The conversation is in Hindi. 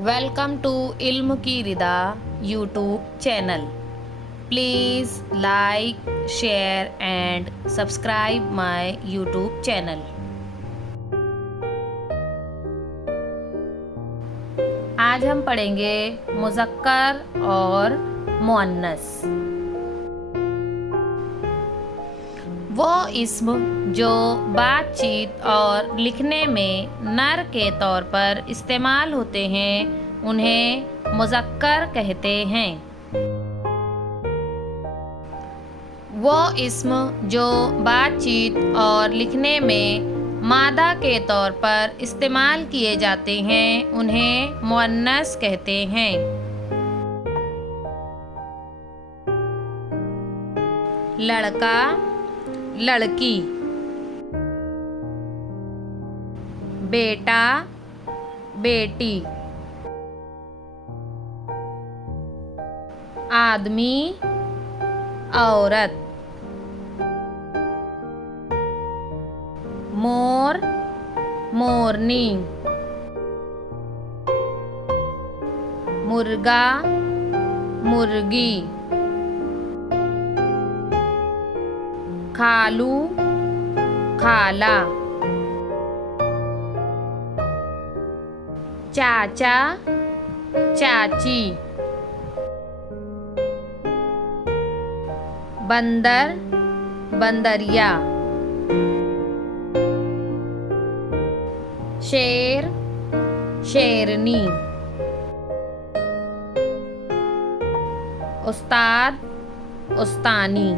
Welcome to Ilm ki Rida YouTube channel. Please like share and subscribe my YouTube channel. आज हम पढ़ेंगे मुज़क्कर और मुअन्नस। वो इस्म जो बातचीत और लिखने में नर के तौर पर इस्तेमाल होते हैं उन्हें मुज़क्कर कहते हैं। वो इस्म जो बातचीत और लिखने में मादा के तौर पर इस्तेमाल किए जाते हैं उन्हें मुअन्नस कहते हैं। लड़का लड़की, बेटा बेटी, आदमी औरत, मोर मोरनी, मुर्गा मुर्गी, खालू खाला, चाचा चाची, बंदर बंदरिया, शेर शेरनी, उस्ताद उस्तानी।